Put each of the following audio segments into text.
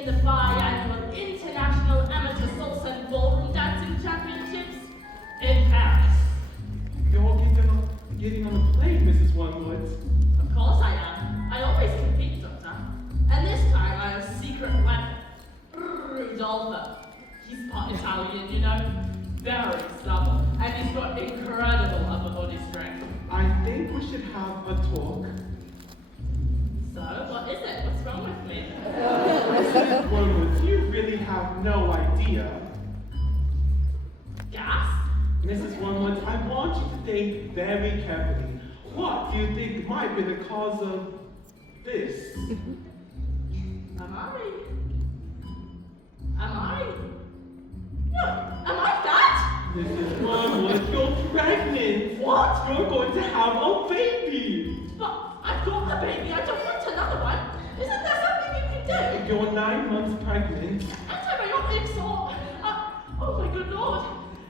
in the biannual International Amateur Salsa and Ballroom Dancing Championships in Paris. You're getting on the plane, Mrs. Wormwood. Of course I am. I always compete, Doctor. And this time I have a secret weapon. Rudolpho. He's part Italian, you know. Very supple. And he's got incredible upper body strength. I think we should have a talk. So, what is it? What's wrong with me? Mrs. Wormwood, you really have no idea. Gas? Mrs. Wormwood, I want you to think very carefully. What do you think might be the cause of this? Am I? No, am I fat? Mrs. Wormwood, you're pregnant. What? You're going to have a baby. But I've got a baby. I don't want another one. Isn't there something you can do? You're 9 months pregnant. Antibiotics or... oh my good lord.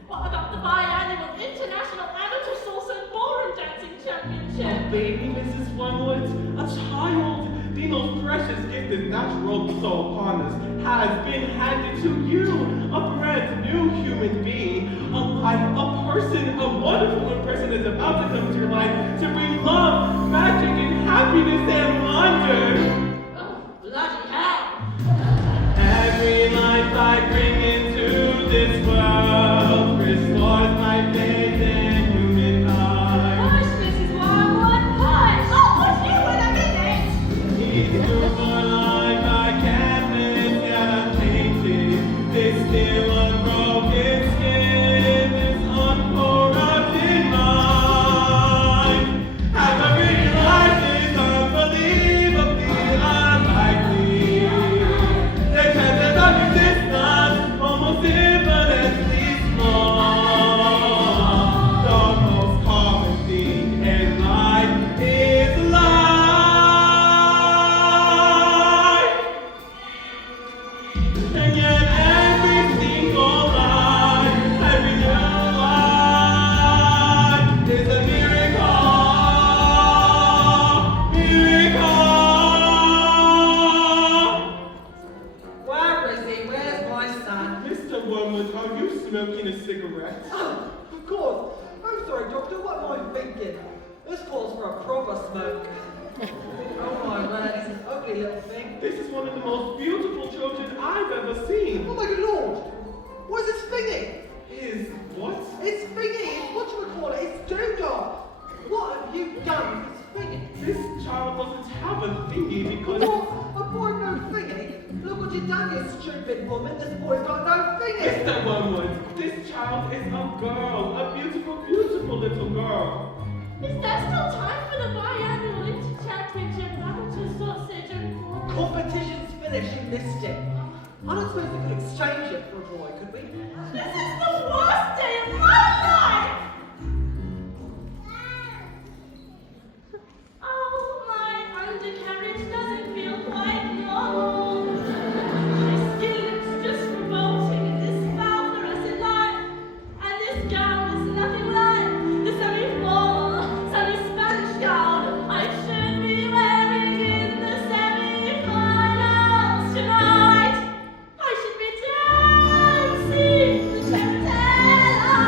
What about the biannual International Amateur Salsa and Ballroom Dancing Championship? A baby, Mrs. Wormwood, a child. The most precious gift that natural soul upon us has been handed to you. A brand new human being. A person, a wonderful person is about to come into your life to bring love, magic, and happiness and wonder. Oh, bloody hell. Every life I bring into this world restores my faith in humankind. Hush, Mrs. Wormwood, hush! Oh, what's you when I'm in it? Each newborn life I can't miss, yet unchanging. This still unbroken skin, this uncorrupted mind. Have I realized this unbelievably unlikely? The chances of existence almost infinitely small. The most common thing in life is life. And yet every single life, every new life is a miracle. Where is he? Where's my son? Mr. Wormwood, are you smoking a cigarette? Oh, of course. I'm sorry, Doctor. What am I thinking? This calls for a proper smoke. Oh my word, it's an ugly little thing. This is one of the most beautiful children I've ever seen. Oh my good lord! What is this thingy? Is what? It's thingy. What do we call it? It's doodah. What have you done with this thingy? This child doesn't have a thingy because... What? A boy no thingy? Look what you've done, you stupid woman. This boy's got no thingy. Mr. Wormwood, this child is a girl, a beautiful, beautiful little girl. Is there still time for the biannual Inter-Championship Amateur Sausage and Ballroom? Competition's finished. You missed it. I don't suppose we could exchange it for a boy, could we? This is the worst day of my life! Oh, my undercarriage doesn't feel quite normal. My skin looks just revolting in this foul fluorescent light. And this gown is nothing like the semi-formal, semi-Spanish gown I should be wearing in the semi-finals tonight. I should be dancing the tarantella.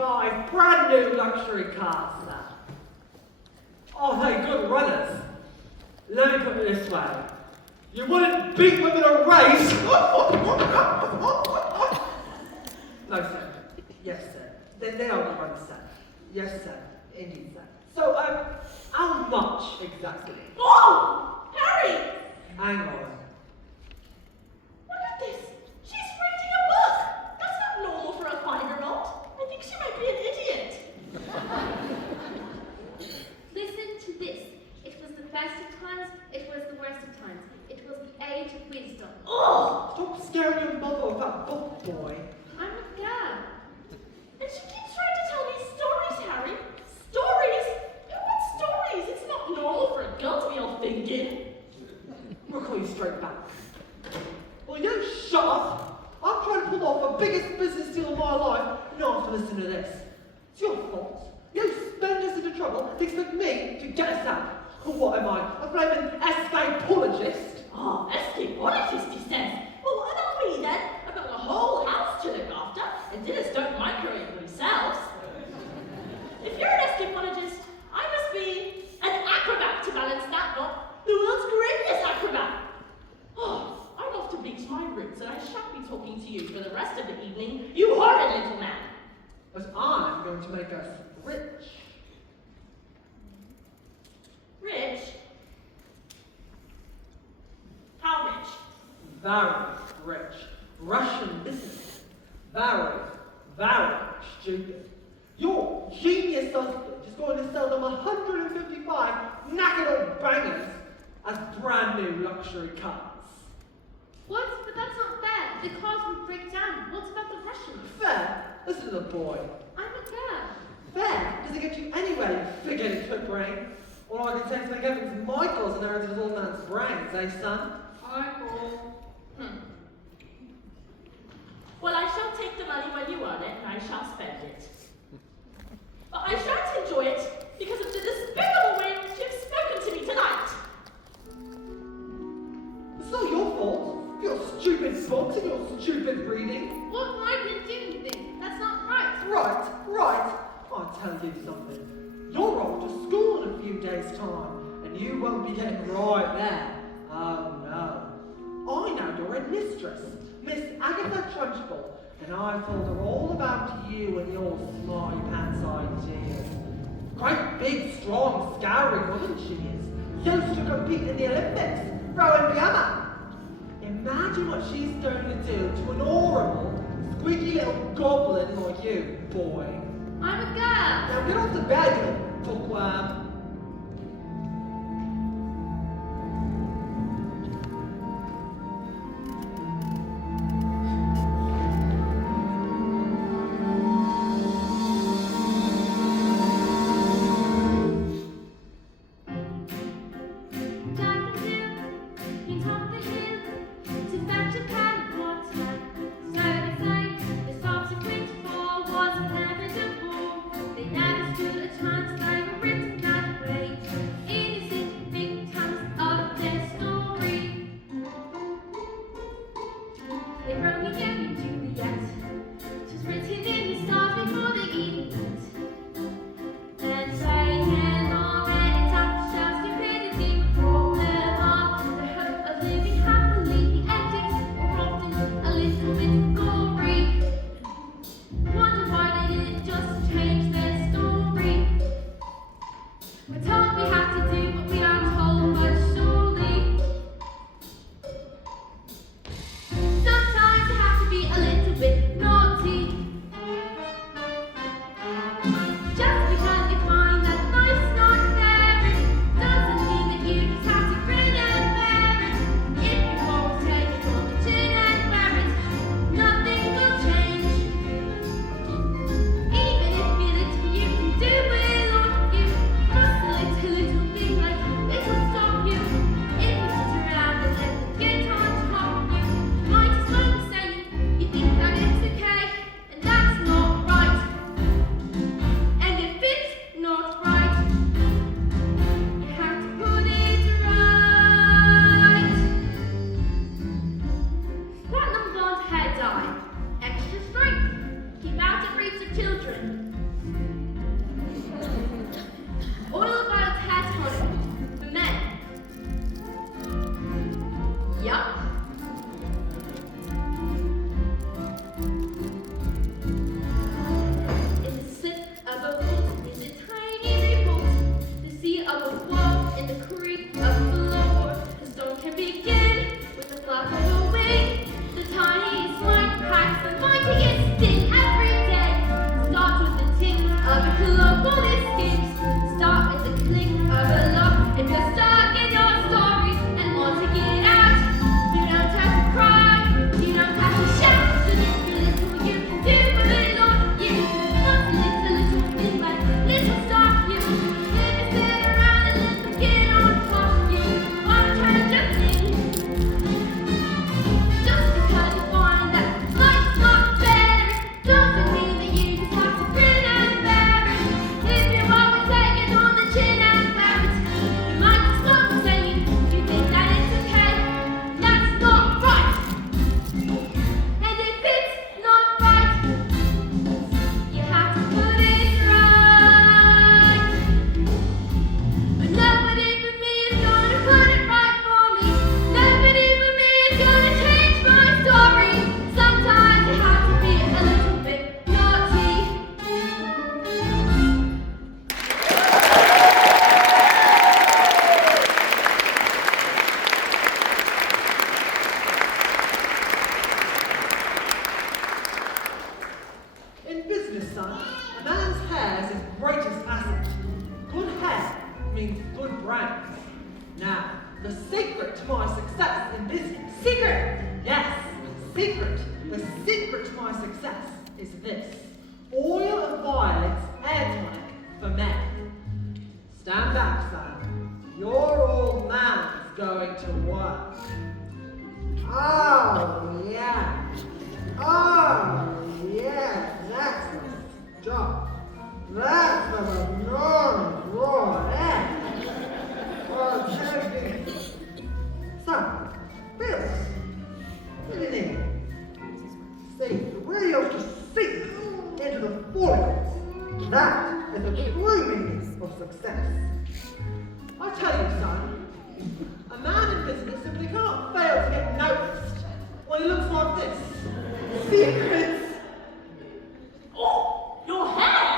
1955 brand new luxury cars, sir. Are they good runners? Let me put it this way. You wouldn't beat them in a race. No, sir. Yes, sir. They are good runners, sir. Yes, sir. Indeed, sir. So, how much exactly? Oh! Harry! Hang on. Look at this. She's reading a book. That's not normal for a 5-year-old. I think she might be an idiot. Listen to this. It was the best of times, it was the worst of times. It was the age of wisdom. Oh! Stop scaring your mother with that book, boy. I'm a girl. And she keeps trying to tell me stories, Harry. Stories? What stories? It's not normal for a girl to be all thinking. We'll call you straight back. Well, you shut up. I'm trying to pull off the biggest business deal of my life. You don't have to listen to this. It's your fault. You spend us into trouble to expect me to get us out. What am I? A flaming escapologist? Oh, escapologist, he says. Well, what about me then? I've got a whole house to look after, and dinners don't microwave themselves. If you're an escapologist, I must be an acrobat to balance that, not the world's greatest acrobat. Oh, I'm off to bleach my roots, and I shan't be talking to you for the rest of the evening, you horrid little man. But I'm going to make us rich. Rich? How rich? Very rich. Russian business. Very, very stupid. Your genius husband is going to sell them 155 knackered old bangers as brand new luxury cars. What? But that's not fair. The cars would break down. What about the Russians? Fair? Listen to the boy. I'm a girl. Fair doesn't get you anywhere, you fig-headed foot brain. All I can say is thank heavens Michael's inherited his old man's brains, eh, son? Well, I shall take the money when you earn it, and I shall spend it. But I shan't enjoy it because of the despicable way in which you've spoken to me tonight. It's not your fault. Your stupid books and your stupid reading. What I didn't do anything. That's not right. Right. I'll tell you something. You're off to school in a few days' time, and you won't be getting right there. Oh no. I know your headmistress, Miss Agatha Trunchbull, and I told her all about you and your smarty pants ideas. Great big, strong, scouring woman she is. Used to compete in the Olympics, throwing Vienna. Imagine what she's going to do to an horrible, squeaky little goblin like you, boy. I'm a girl. Now get off the bed, you little bookworm. They never stood a chance, they were written down. The secret to my success is this. Oil of violets hair tonic for men. Stand back, son. Your old man's going to work. Oh, yeah. Oh, yeah. That's the job. That's the enormous raw egg. I'll tell you. Son, Bill, get in here. See, the wheels just sink into the follicles. That is the true meaning of success. I tell you, son, a man in business simply can't fail to get noticed when he looks like this. Secrets. Oh, your hair!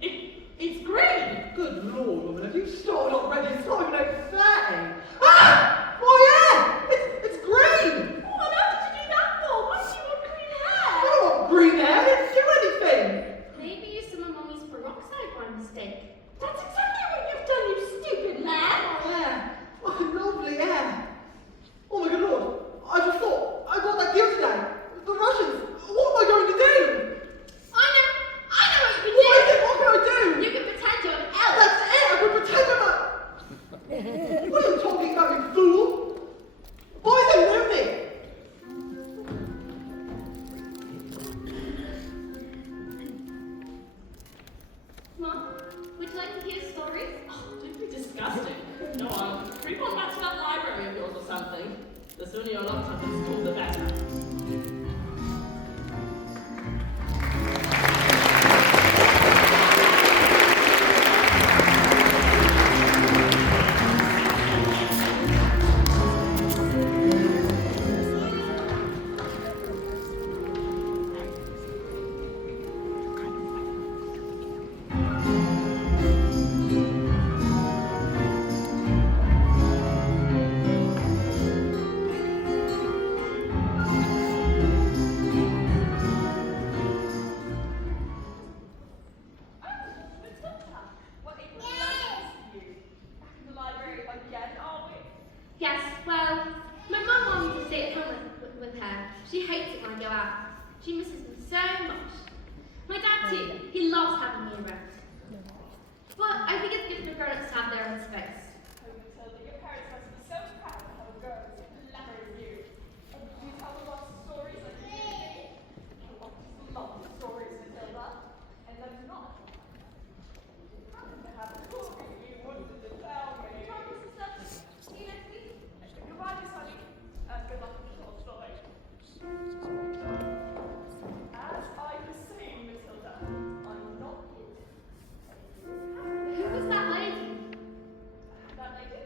It's green! Good Lord, woman, have you started already? It's not even 8:30. Ah! Oh yeah! It's green! What on earth did you do that for? Why do you want green hair? I don't want green hair, I didn't do anything! Maybe you some of Mommy's peroxide by mistake. That's exactly what you've done, you stupid man! Oh yeah! Oh, lovely hair! Oh my good Lord! I just thought, I got that deal today! The Russians! What am I going to do? I know what you What can is it? What can I do? do! You can pretend you're an elf! That's it! I can pretend I'm a... What are you talking about, you fool? Boys are loony! Mom, would you like to hear stories? Oh, don't be disgusting. No, I'll creep on back to that library of yours or something. The sooner you're locked up in school, the better. Yes, well, my mum wanted me to stay at home with her. She hates it when I go out. She misses me so much. My dad too. He loves having me around. But I think it's good for grown-ups to have their own space. Oh, Matilda, your parents must be so proud of how a girl is clever as you. And you tell them lots of stories like you did. Oh, just love the stories, Matilda. And that's not. You happen to have a story you wanted to tell me. Promise and stuff. See you next week. Goodbye, Miss Honey. Good luck with the whole story. As I was saying, Matilda, I'm not it. Who was that lady? That lady?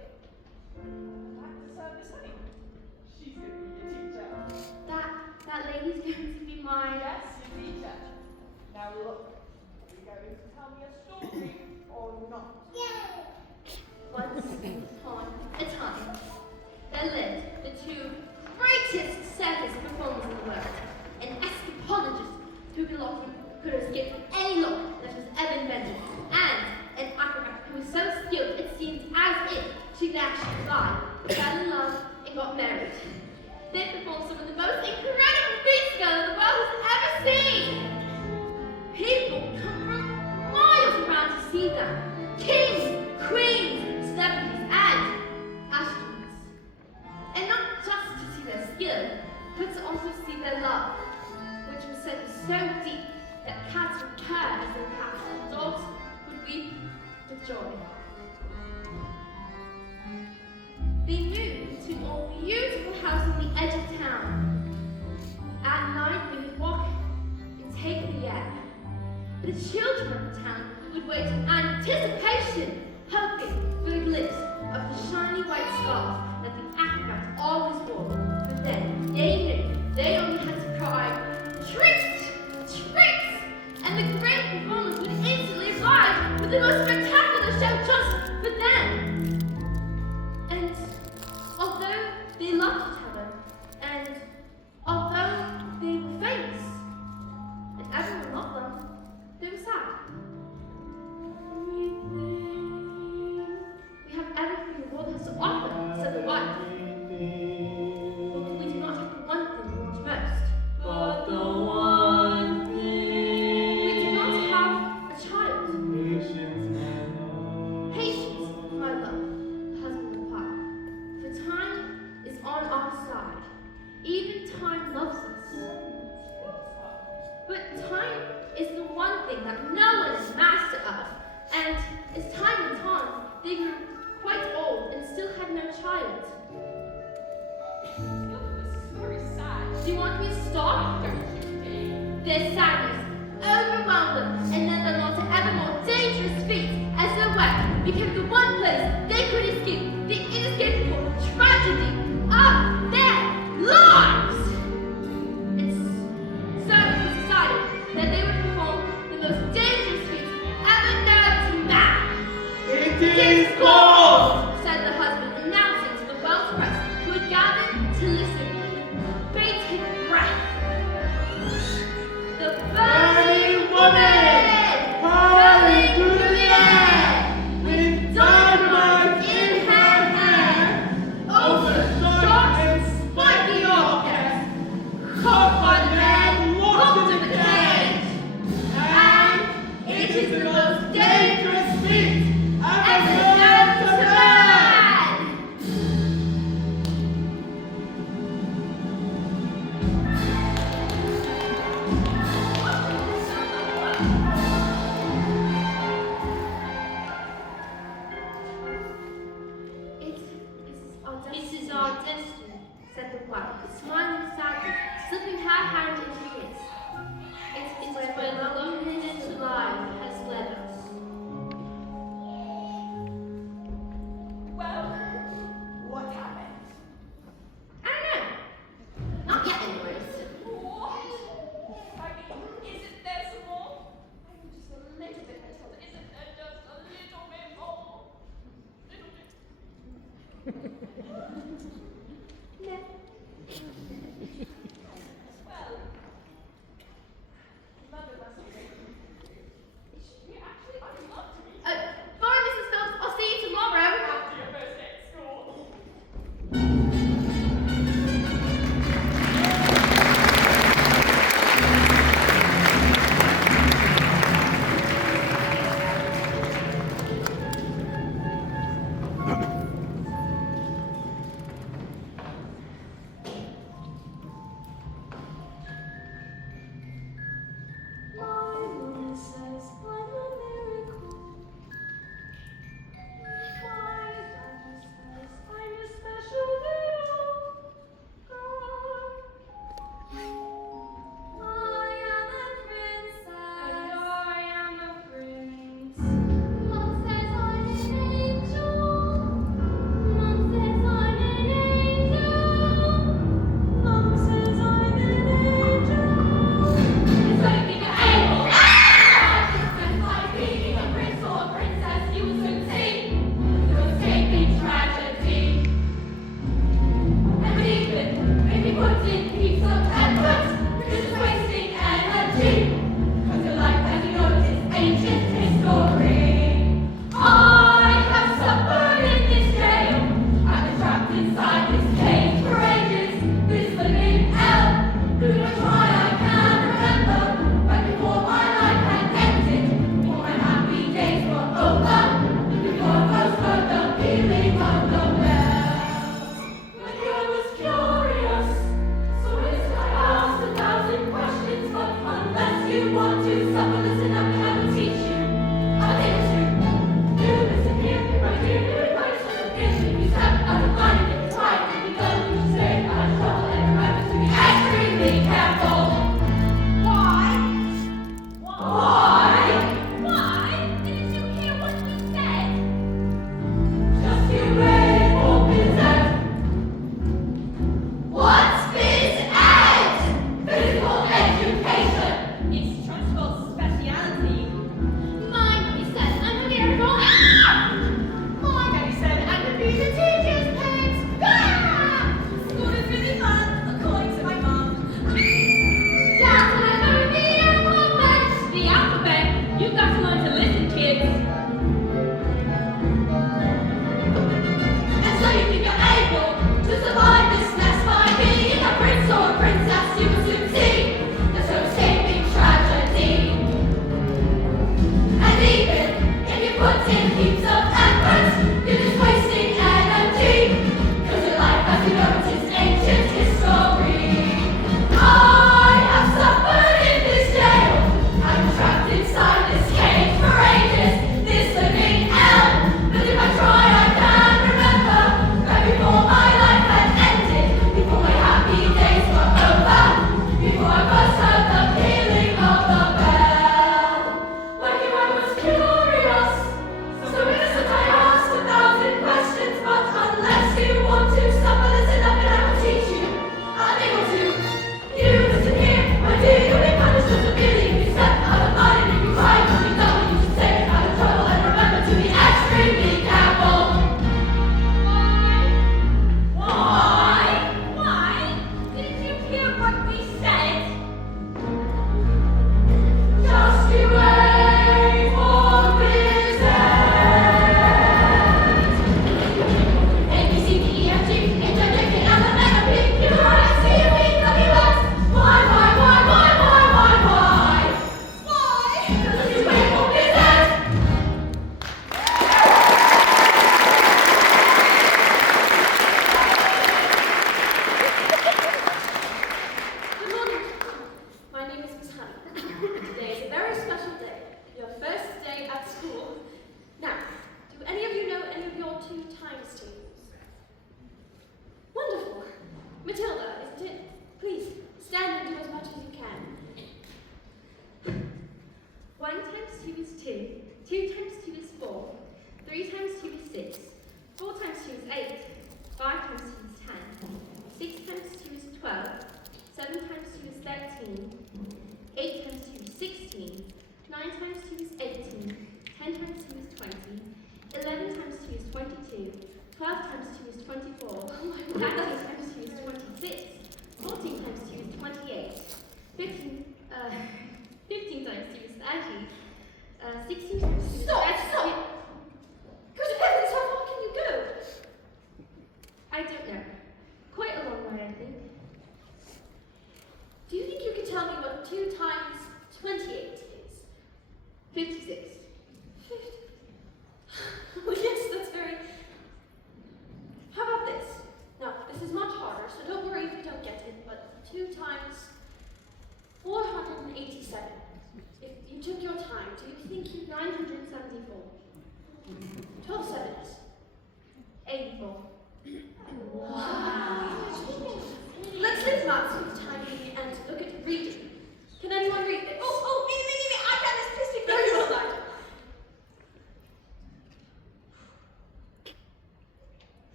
That's Miss Honey. She's going to be your teacher. That lady's going to be my... Yes, your teacher. Now look, are you going to tell me a story or not? Once upon a time, there lived the two greatest circus performers in the world. An escapologist who could escape from any law that was ever invented, and an acrobat who was so skilled it seemed as if she could actually fly, fell in love, and got married. They performed some of the most incredible feats that the world has ever seen. People come from miles around to see them. Kings, queens, celebrities, and astronauts. And not just to see their skill, but to also see their love, which was said so deep that cats would purr as they passed and dogs would weep with joy. They moved to a beautiful house on the edge of town. At night, they would walk and take the air. The children of the town would wait in anticipation, hoping for the glimpse of the shiny white scarf that the acrobat always wore. But then they knew they only had to cry, "Tricks! Tricks!" and the great performers would instantly arrive with the most spectacular show just for them. And although they loved each other, and although they were famous, and everyone loved them, they were sad. We have everything the world has to offer, said the wife. But we do not have the one thing we want most.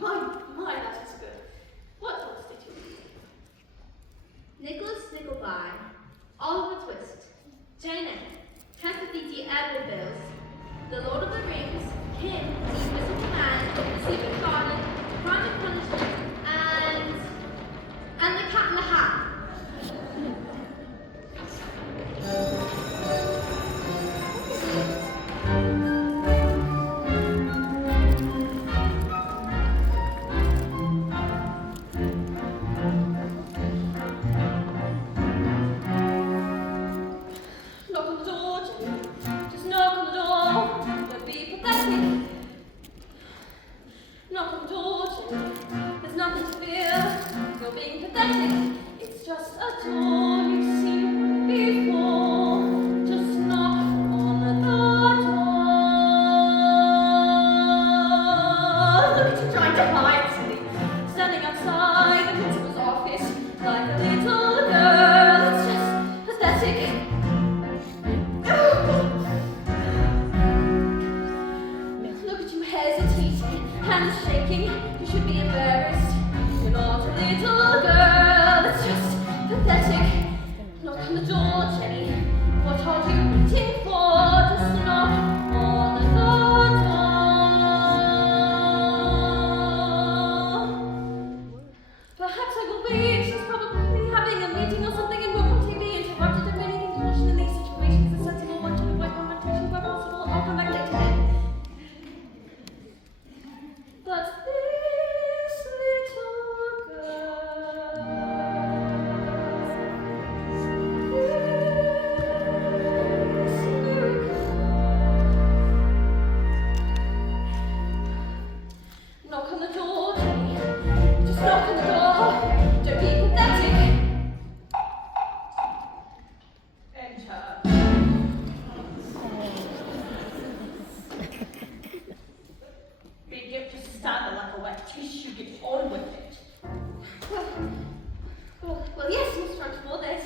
My, that is good. What books did you Edward Bills, The Lord of the Rings, Kim, The Invisible Man, The Secret Garden, Crime and Punishment, and The Cat in the Hat. Knock on the door, Jenny. Just knock on the door. Don't be pathetic. Knock on the door, Jenny. There's nothing to fear. You're being pathetic. It's just a door you've seen before. Just knock on the door. Look at you trying to hide, silly. Standing outside the principal's office like a little girl. It's just pathetic. Look at you hesitating, hands shaking. You should be embarrassed. You're not a little girl. It's just pathetic. Knock on the door, Jenny. What are you waiting for? Just knock on the door. Perhaps I will wait. She's probably having a meeting or something and won't want to be interrupted. If anything, caution in these situations. A sensible one to avoid confrontation where possible. I'll come back later then. But this little girl, this miracle. Knock on the door, Jenny. Just knock on the door. Don't be pathetic. Enter. Big gift to stand like a wet tissue. Get on with it. Well, yes, Miss Trunchbull, there's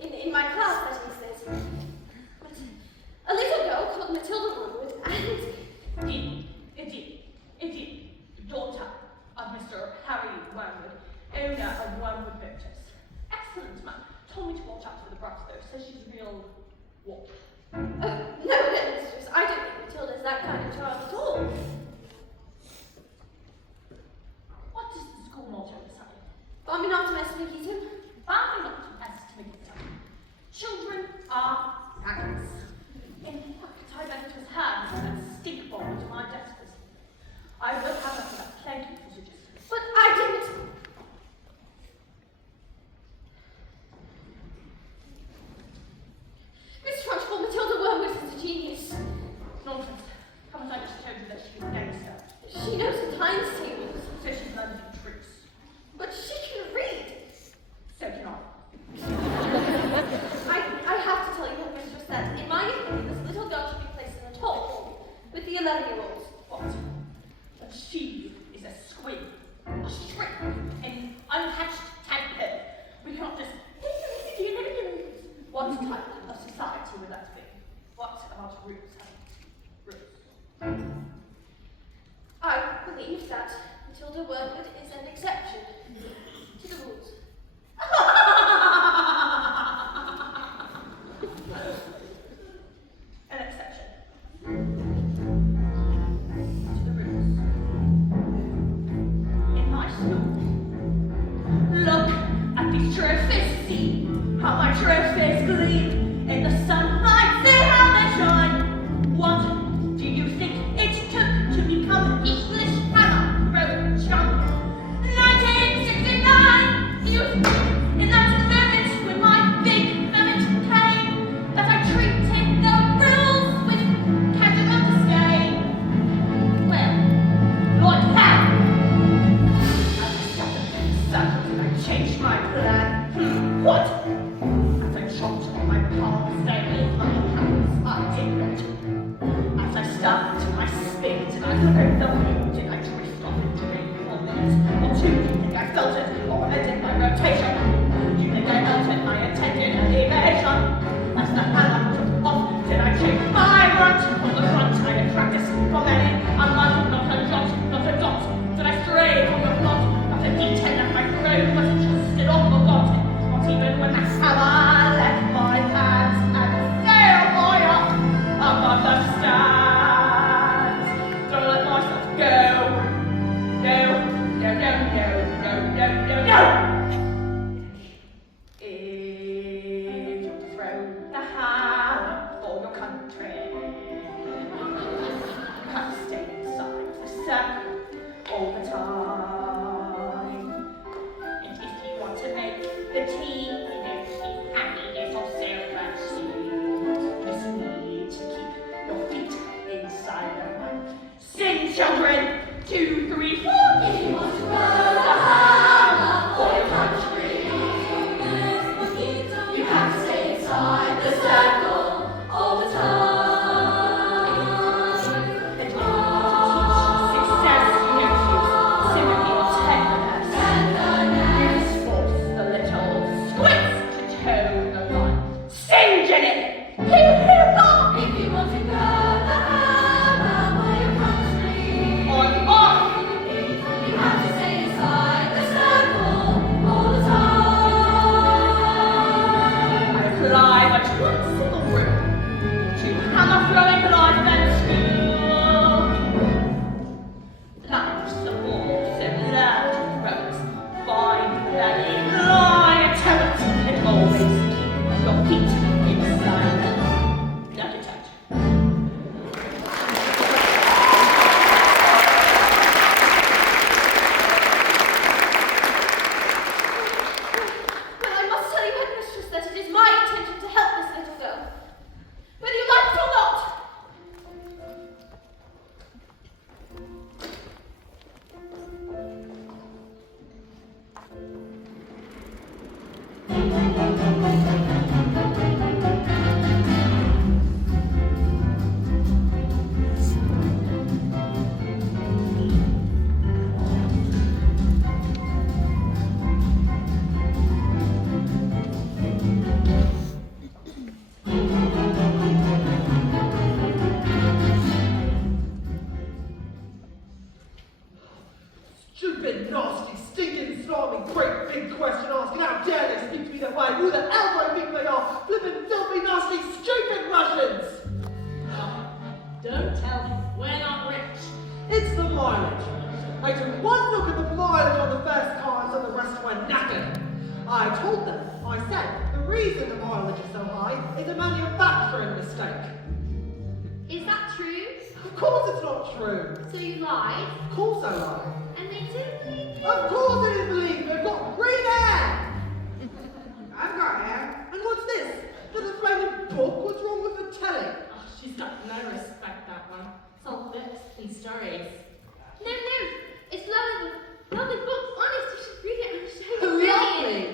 in my class, that is, there's but a little girl called Matilda Woodward, and Indeed. Daughter of Mr. Harry Wormwood, owner of Wormwood Motors. Excellent man. Told me to watch out for the brat though. Says she's a real what? no, mistress, I don't think Matilda's that kind of child at all. What does the school motto say? Bombing optimism. Barring not to estimate them. Children are maggots. In fact, I bet it was her who sent stink bomb to my desk this morning. I will have her for that. Thank you for suggesting. But I didn't. Miss Trunchbull, Matilda Wormwood is a genius. Nonsense. Haven't I just told you that she's a gangster? She knows the times tables, So she's learned the tricks. but she can read. So can I. I have to tell you, mistress, that in my opinion, this little girl should be placed in a tall hall with the 11-year-olds. What? But she is a squib, a shrimp, an unhatched tadpole. We cannot just. What type of society would that be? What about rules? Rules. I believe that Matilda Wormwood is an exception to the rules. An exception to the rules. In my school. Look at these trophies, see how my trophies gleam in the sunlight, see how they shine. What do you think it took to become an English hammer road chump? 1969, you think in that moment when my big moment came that I treated the rules with casual disdain? Well, Lord how? As I settled and I changed my plan. What? As I chopped on my palms, they lit my hands, I did not. As I started to my spirit and I looked over the moon, did I drift off into rain for a minute or two? Do you think I felt it or ended my rotation? Do you think I felt it? I intended an evasion. As the alarm took off, did I change my run? On the front, I had practiced for many a month, not a jot, not a dot. Did I stray from the plot? Not a detail of my road was interested or forgotten. Not even when The tea, is happiness of self-esteem. You need to keep your feet inside the mud. Sing, children! 2, 3, 4. If you want to grow the hammer for your country, you have to stay inside the circle all the time. And you want to teach success, sympathy or tenderness. Use force the little squints to toe the line. Sing, Jenny! Hoo-hoo-ha! If you want to grow the hammer for your country, On! you have to stay inside the circle all the time. I apply but one single rule to hammer throwing life and school. Life's a ball so loud and throws. Find that in line and talent, and always keep your feet inside them. Not a touch. Well, I must tell you, headmistress, that it is my intention to help this little girl, whether you like it or not. Stupid, nasty, stinking, slimy, great big question asking, how dare they speak to me that way? Who the hell do I think they are? Flippin' filthy, nasty, stupid Russians! Don't tell him we're not rich. It's the mileage. I took one look at the mileage on the first cars and the rest went knackered. I told them, I said, the reason the mileage is so high is a manufacturing mistake. Is that true? Of course it's not true. So you lied, Of course I lied. and they didn't believe you? Of course I didn't believe you. I've got green hair. I've got hair. And what's this? There's a flaming book. What's wrong with the telly? Oh, she's got no respect, that one. It's all books and stories. No, it's lovely book. Honest, you should read it. I'm so brilliant. Lovely.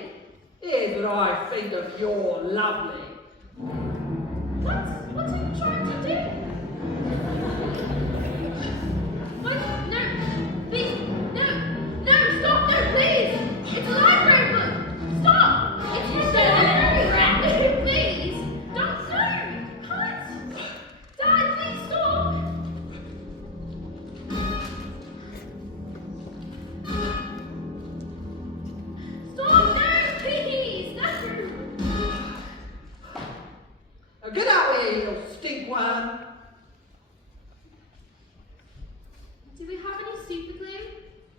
Here's what I think of your lovely. What are you trying to do? What? No, please, no, stop, no, please. It's a library book. Stop. It's from the library. Please, don't, no, can't. Dad, please stop. Stop, no, please, no. Now get out of here, you little stinkworm. Do we have any super glue?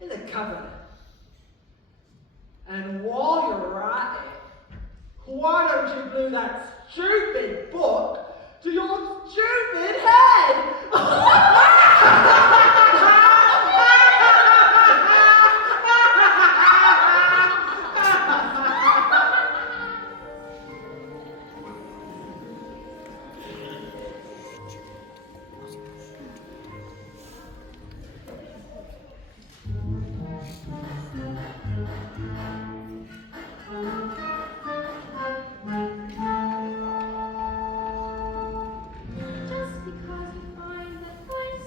In the cupboard. And while you're at it, why don't you glue that stupid book to your stupid head? Just because you find that I'm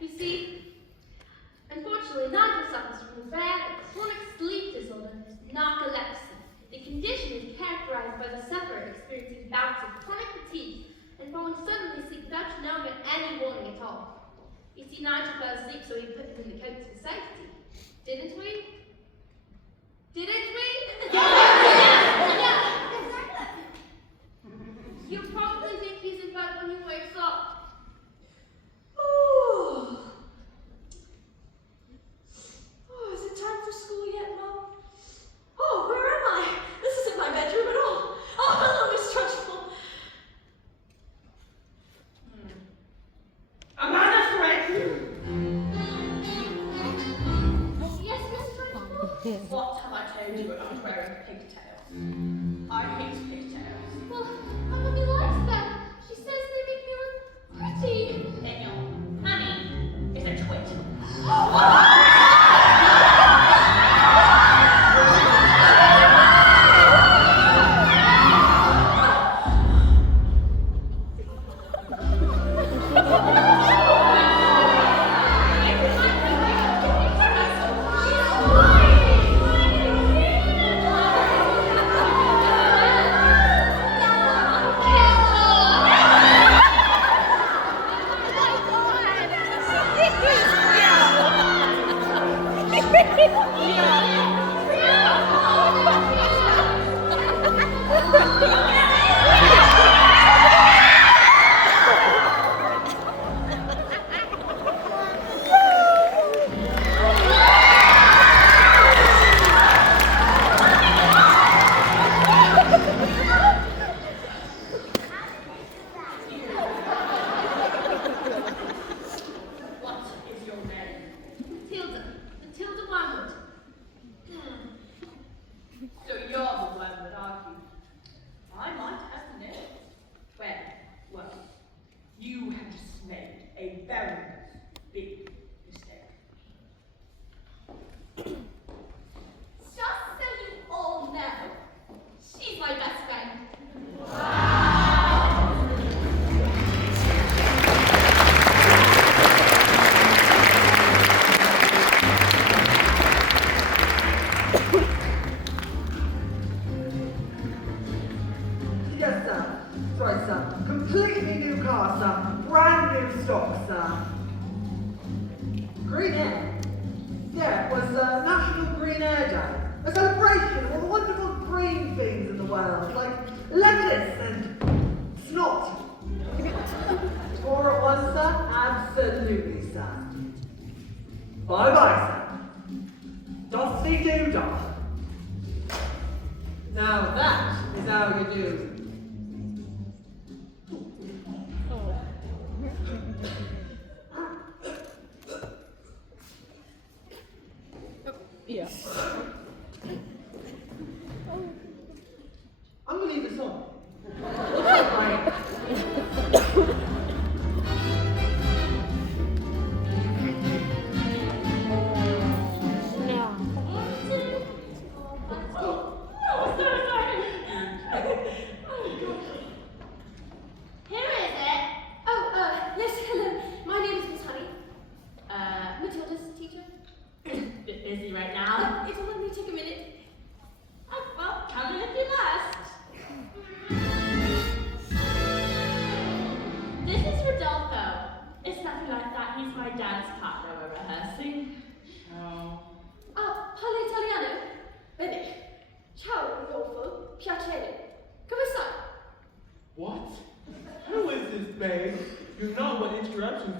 You see, unfortunately, Nigel suffers from a rare and chronic sleep disorder, narcolepsy. The condition is characterized by the sufferer experiencing bouts of chronic fatigue and falling suddenly asleep without knowing any warning at all. You see, Nigel fell asleep, so we put him in the coach for safety. Didn't we? Didn't we? Yeah. You'll probably think he's in bed when he wakes up. Oh, is it time for school yet, Mom? Oh, where am I? This isn't my bedroom at all. Oh, hello, Miss Trunchbull. Amanda Fred! Yes, Miss Trunchbull? What have I told you about wearing pigtails? I hate pigtails. Well, my mummy likes them. She says they make me look pretty. Daniel, Honey is a twit.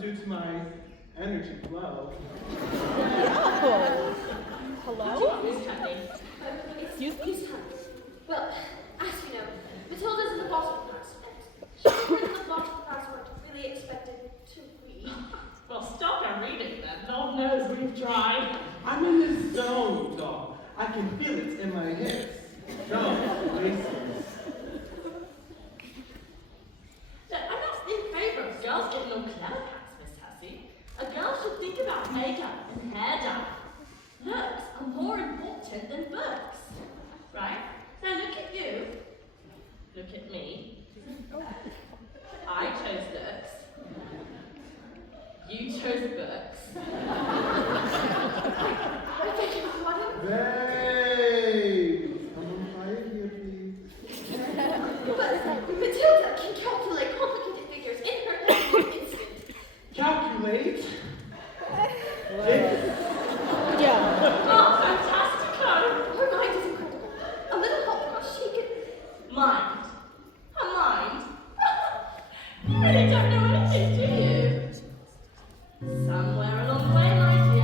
Due to my energy flow. Hello? Excuse me? Well, as you know, Matilda's in the bottom class. She's in the bottom class weren't really expected to read. Well, stop and read it then. Lord knows we've tried. I'm in this zone, dog. I can feel it in my hips. No, places. I'm not in favor of girls getting all clever cats, Miss Hussey. A girl should think about makeup and hair dye. Looks are more important than books. Right? Now look at you. Look at me. I chose looks. You chose books. I beg your pardon? Babe, someone quiet here, please. But Matilda can calculate complicated figures in her head in an instant. Calculate. Oh, fantastico! Her mind is incredible. A little help from us, she can... Mind. Her mind? You really don't know anything, do you? Somewhere along the way, my dear,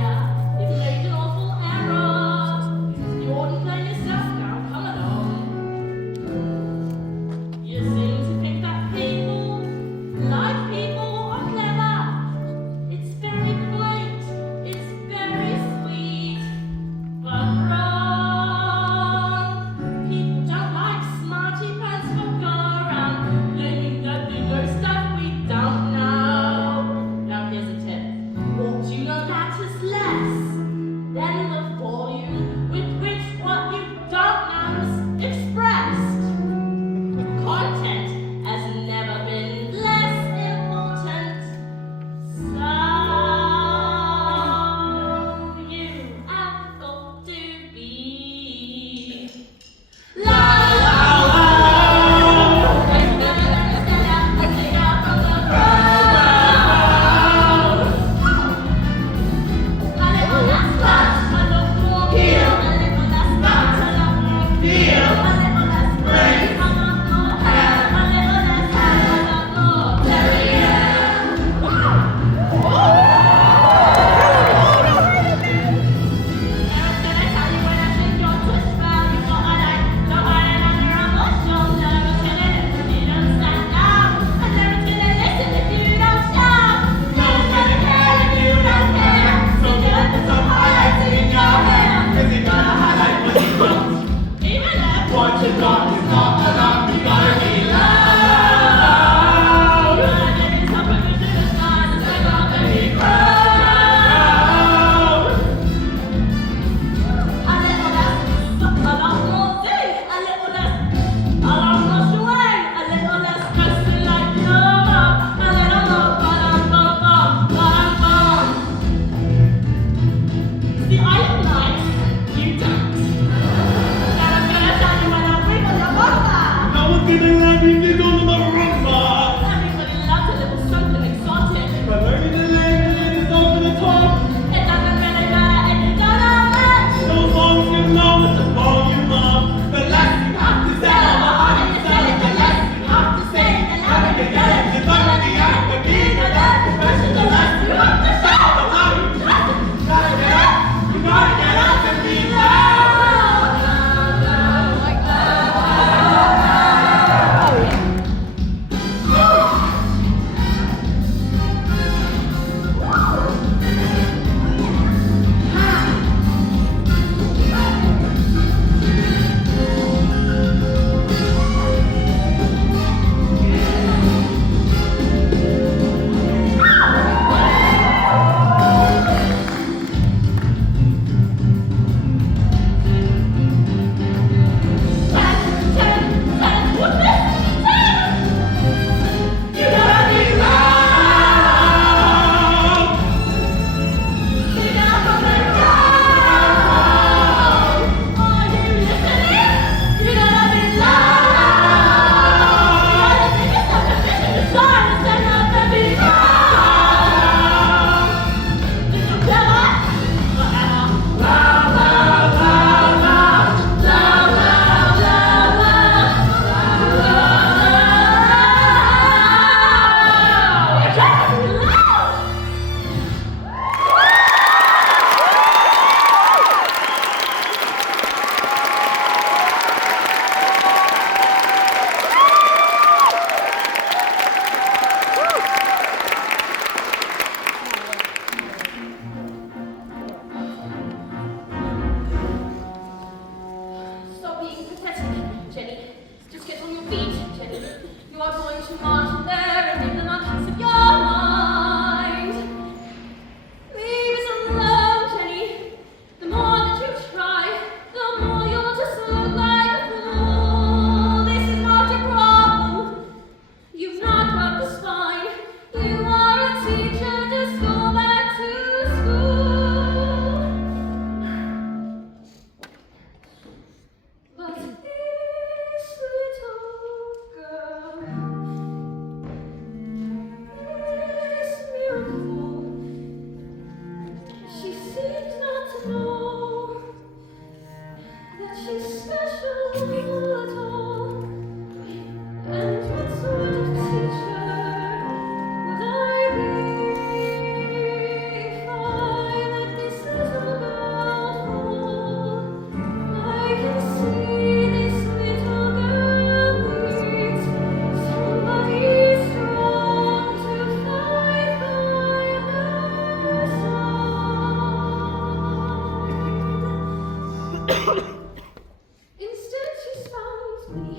Instead, she sounds me,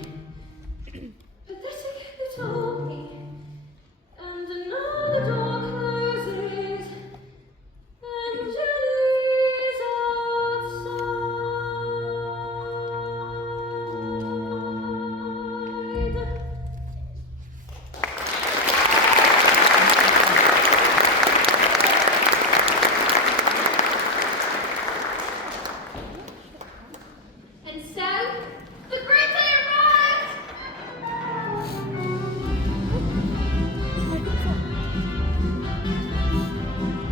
pathetic little me, and another door closes, and Jenny's outside. And so, the great day arrived!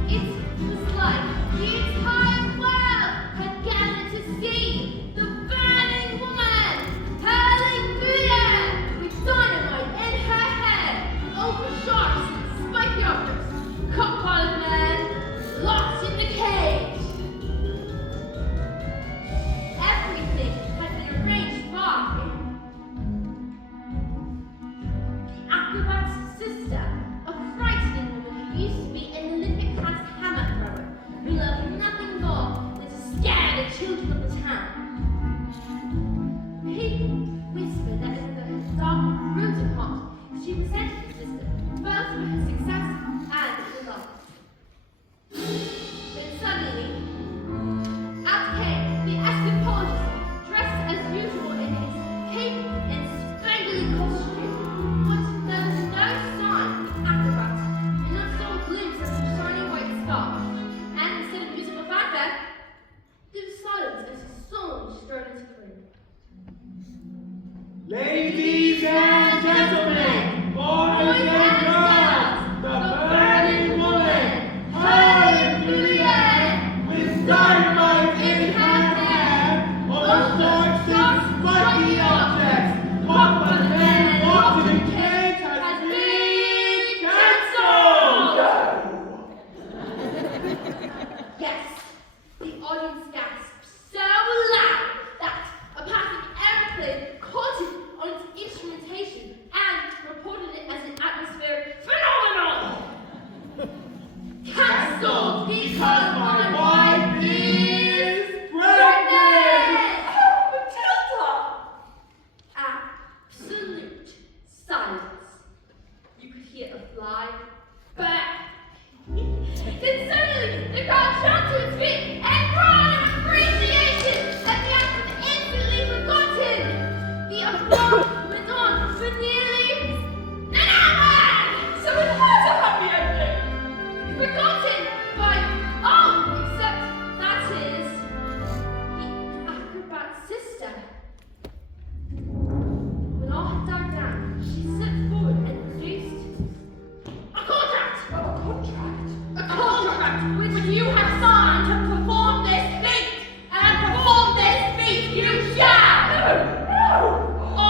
It was like the entire world had gathered to see the burning woman hurling through the air with dynamite in her hair over sharks and spiky objects, caught by a man locked in the cage. Everything had been arranged by the acrobat's sister, a frightening woman who used to be an Olympic class hammer thrower, who loved nothing more than to scare the children of the town. People whispered that in her dark, brooding heart, she resented her sister both for her success and her love. Then suddenly, out came the escapologist, dressed as usual in his cape and spangly costume, but there was no sign of the acrobat, and not so a glimpse of the shiny white scarf, and instead of musical fanfare, there was silence as he solemnly strode into the room. Ladies and gentlemen, boys and girls, the burning woman, hurling through the air, with dynamite in her hair, over sharks and spiky objects, caught by the man locked in the cage, has been cancelled! Yes, the audience gasped so loud that a passing airplane caught it on its instrumentation and reported it as an atmospheric phenomenon. Cancelled because my wife is pregnant. Oh, Matilda! Absolute silence. You could hear a fly back. Then suddenly the crowd shot to its feet and cried in appreciation, and the act was instantly forgotten. The uproar went on for nearly an hour. So it has a happy ending! Forgotten by all except, that is, the acrobat's sister. When all had died down, she stepped forward and produced a contract! Oh, a contract? A contract which you have signed to perform this feat! And perform this feat you shall! No! I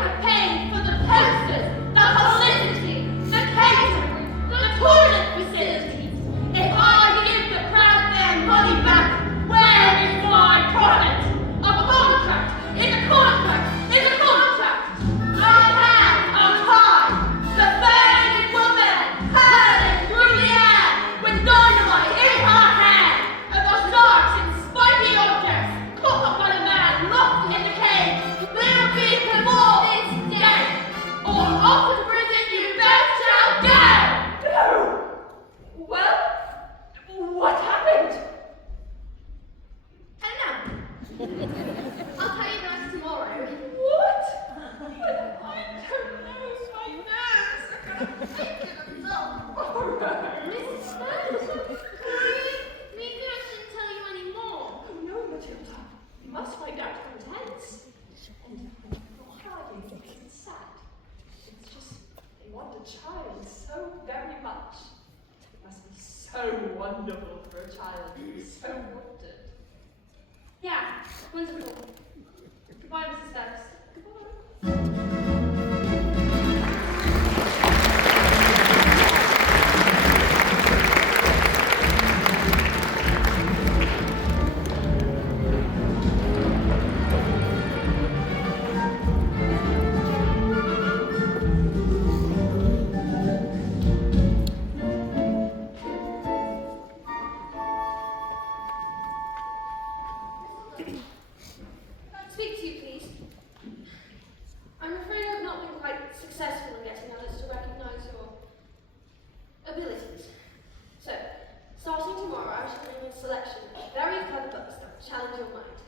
have paid for the posters, the publicity, the catering, the toilet facilities. If I give the crowd their money back, where is my profit? A contract is a contract is a contract. I have a tie. The burning woman hurling through the air with dynamite in her hand, and the sharks and spiky objects caught by the man locked in the cage will be performed this day, or off to prison you both shall go. No! Well, what happened? And now, I'll tell you guys tomorrow. What? I don't know, my nerves are gonna take it a Mrs. Spencer, maybe I shouldn't tell you any more. Oh no, Matilda. You must find out the contents. And you're hiding because it's sad. It's just they want a child so very much. It must be so wonderful for a child to be so wanted. Yeah, wonderful. Goodbye, Mrs. Stubbs. tomorrow I shall bring you a selection of very clever books that will challenge your mind.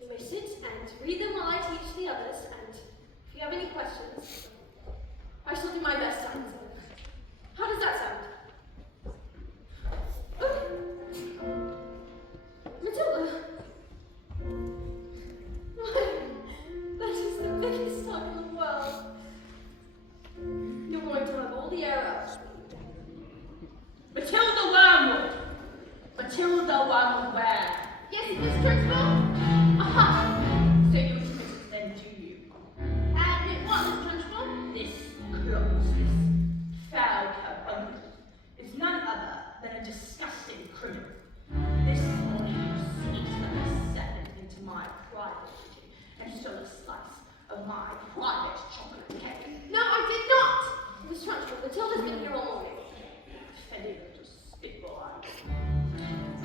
You may sit and read them while I teach the others, and if you have any questions, I shall do my best to answer them. How does that sound? Matilda! Why, that is the biggest time in the world. You're going to have all the air out. Matilda Wormwood! Matilda Wormwood where? Yes, Miss Trunchbull? Aha! So you expect it then, do you? And it was Miss Trunchbull? This close, this foul carbuncle is none other than a disgusting criminal. This morning you sneaked like a serpent into my private kitchen and stole a slice of my private chocolate cake. No, I did not! Miss Trunchbull, Matilda's been here all morning. Offended little spitball.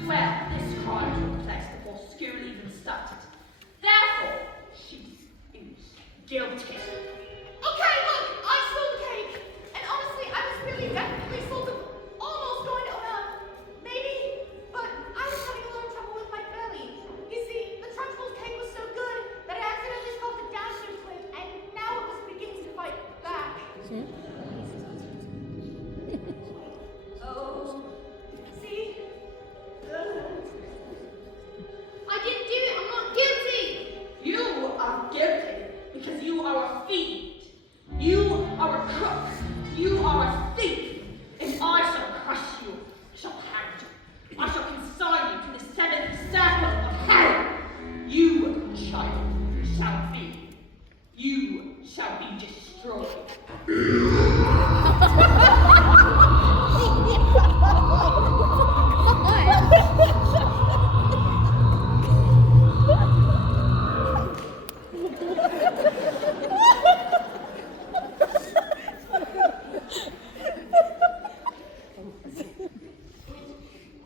Well, this crime took place before school even started. Therefore, she is guilty. Okay, look, I stole the cake, and honestly, I was really definitely sort of almost going to maybe, but I was having a little trouble with my belly. You see, the Trunchbull's cake was so good that I accidentally scoffed it down too quick, and now it was beginning to fight back. Oh, see? I didn't do it, I'm not guilty! You are guilty because you are a fiend. You are a crook. You are a thief. And I shall crush you. I shall hound you. I shall consign you to the seventh circle of hell. You, child, shall be. You shall be destroyed.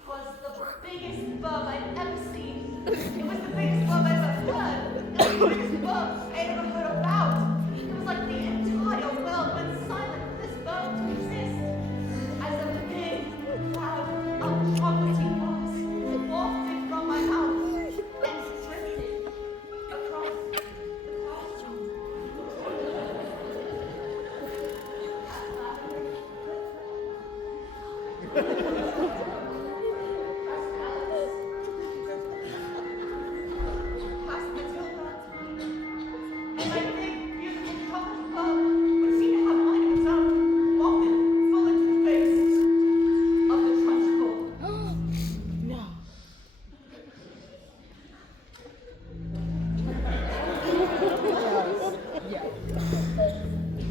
Was the biggest bug I'd ever seen. It was the biggest bug I've ever heard. It was the biggest bug I'd ever heard about. It was like the entire world went silent for this bug to exist. As a big, loud, chocolatey buzz wafted from my mouth and drifted across the classroom. Past Matilda, and my big, beautiful chocolate bug would seem to have a mind of its own, wafted full into the face of the Trunchbull.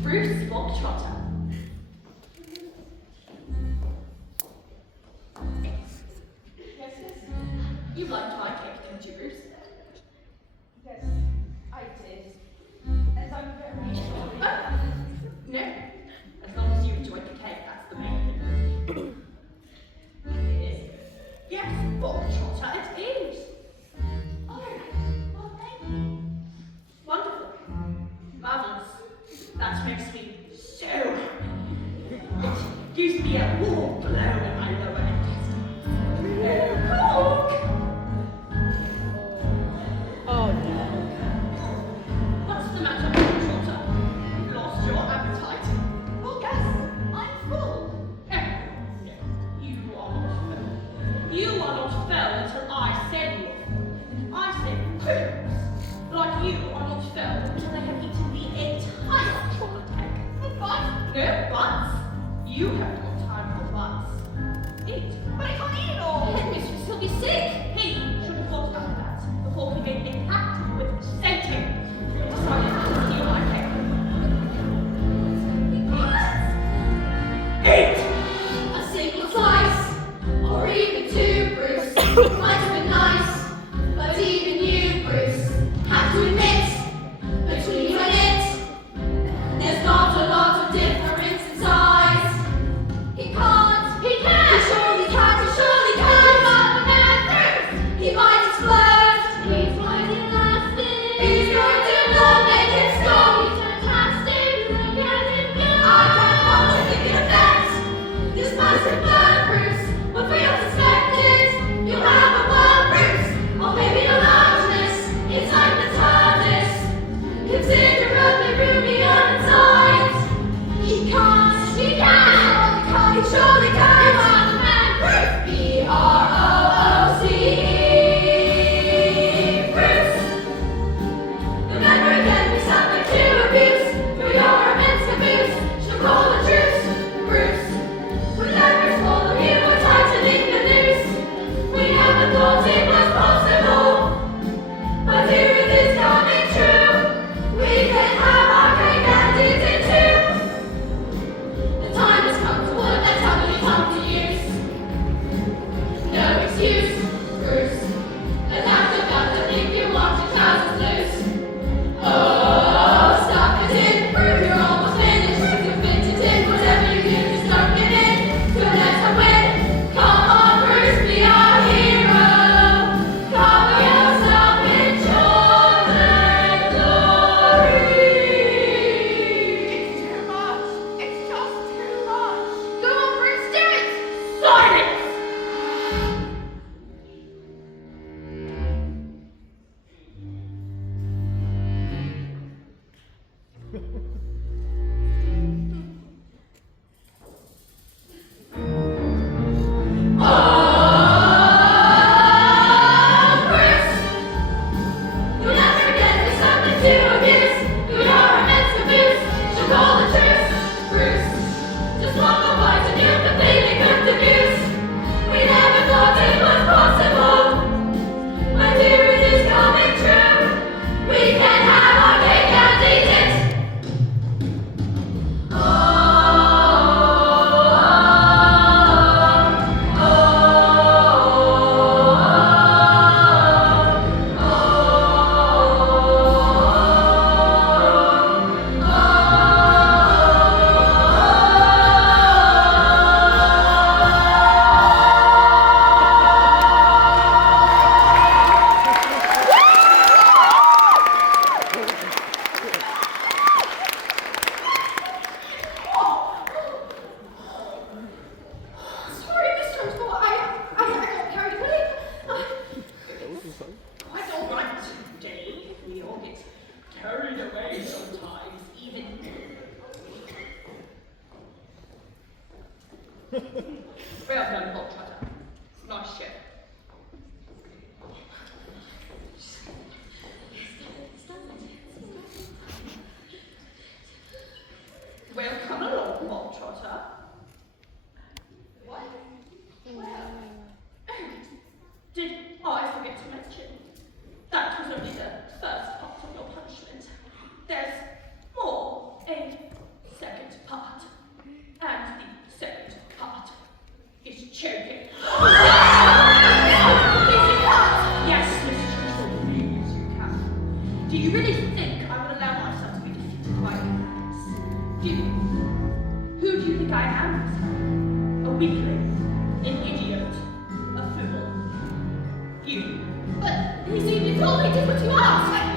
Bruce Bogtrotter. Yes, yes. You liked my cake, didn't you, Bruce? Yes, I did. And I'm very sorry. No. As long as you enjoyed the cake, that's the main thing. It is. Yes, Bogtrotter, it is. Oh, well, thank you. Wonderful. Marvelous. That makes me so happy. It gives me a warm glow in my lower intestine. Cook! What's the matter, Bogtrotter? You've lost your appetite? Well, yes, I'm full. No, you are not fell. You are not fell until I said you were fell. I said cooks. Like you are not fell until they have eaten the entire chocolate cake. But, No buts. You have got time for buts. Eat. but I can't eat it all. Mistress will be sick. He should have thought about that before he made a pact with Satan. He decided to steal my cake. Eat! A single slice, or even two, Bruce, might have been nice, but even you, Bruce, have to admit, between you and it, there's not a lot of difference in size. He can't, he can, he surely can, he surely can, but the man, Bruce, he might explode, he's mighty lasting, he's going to not make it stop, he's fantastic, look at him go. I can't follow the effect. This massive bird, Bruce, will be unsuspected. But you see, you told me just what you asked.